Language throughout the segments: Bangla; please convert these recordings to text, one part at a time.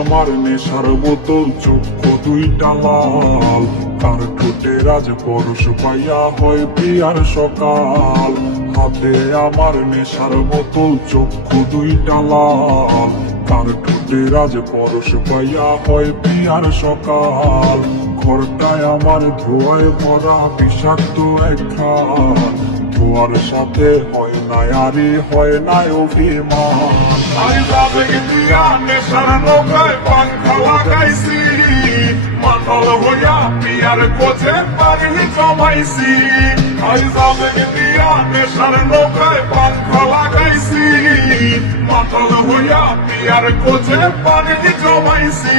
আমার নেশার বোতল, চক্ষু দুইটা লাল, তার ঠোঁটে রাজ পরশ পাইয়া হয় পিয়ার সকাল। হাতে আমার নেশার বোতল, চক্ষু দুইটা লাল, তার ঠোঁটে রাজ পরশ পাইয়া হয় পিয়ার সকাল। ঘরটায় আমার ধোঁয়ায় ভরা বিষাক্ত একখান, ধোয়ার সাথে হয় না আরে হয় না অভিমান। নেশার নৌকায় পাংখা লাগাইছি, মাতাল হইয়া পিয়ার কোচে পানি জমাইছি। নেশার নৌকায় পাংখা লাগাইছি, মাতাল হইয়া পিয়ার কোচে পানি জমাইছি।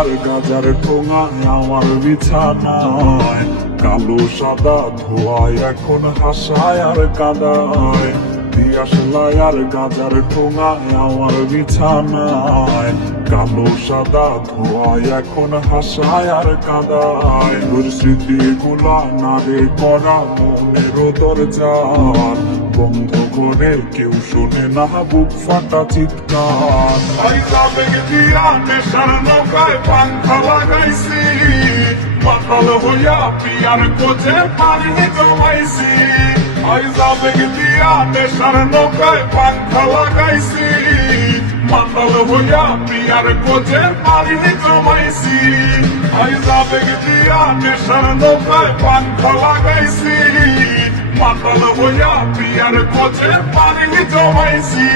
আর গাজার ঠোঙায় আমার বিছানায়, কালো সাদা ধোয়ায় এখন হাসায় আর কাদায়। দিয়াশলাই আর গাজার ঠোঙায় আমার বিছানায়, কালো সাদা ধোয়ায় এখন হাসায় আর কাদায়। তোর স্মৃতিগুলা নারে করা মনের দরজার, বন্ধ করে কেউ শোনে না বুক ফাটা চিৎকার। নেশার নৌকায় পাংখা লাগাইছি, মাতাল হইয়া পিয়ার কোচে পানি জমাইছি। নেশার নৌকায় পাংখা লাগাইছি, মাতাল হইয়া পিয়ার কোচে পানি জমাইছি। নেশার নৌকায় পাংখা লাগাইছি, মাতাল হইয়া পিয়ার কোচে পানি জমাইছি।